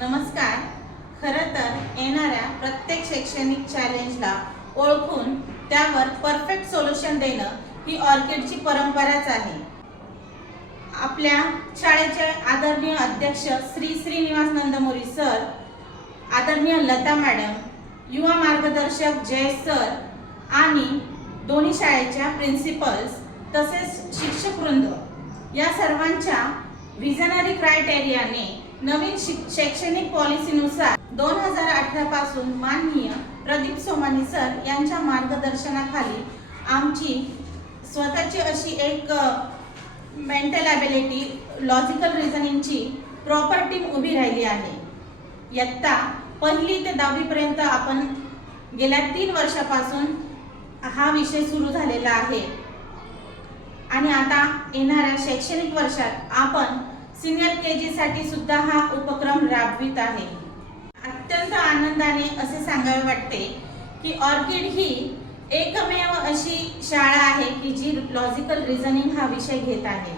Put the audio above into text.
नमस्कार. खरं तर येणाऱ्या प्रत्येक शैक्षणिक चॅलेंजला ओळखून त्यावर परफेक्ट सोल्युशन देणं ही ऑर्किडची परंपराच आहे. आपल्या शाळेचे आदरणीय अध्यक्ष श्री श्रीनिवास नंदमुरी सर, आदरणीय लता मॅडम, युवा मार्गदर्शक जय सर आणि दोन्ही शाळेच्या प्रिन्सिपल्स तसेच शिक्षकवृंद या सर्वांच्या विजनरी क्रायटेरियाने नवीन शैक्षणिक पॉलिसीनुसार 2018 पासून माननीय प्रदीप सोमानी सर यांच्या मार्गदर्शनाखाली आमची स्वतःची अशी एक मेंटल ॲबिलिटी, लॉजिकल रिझनिंगची प्रॉपर टीम उभी राहिली आहे. इयत्ता 1ली ते 10वी पर्यंत आपण गेल्या 3 वर्षापासून हा विषय सुरू झालेला आहे आणि आता येणाऱ्या शैक्षणिक वर्षात आपण सीनियर केजी साठी सुद्धा हा उपक्रम राबवित आहे. अत्यंत आनंदाने असे सांगावे वाटते की ऑर्किड ही एकमेव अशी शाळा आहे की जी लॉजिकल रिझनिंग हा विषय घेत आहे.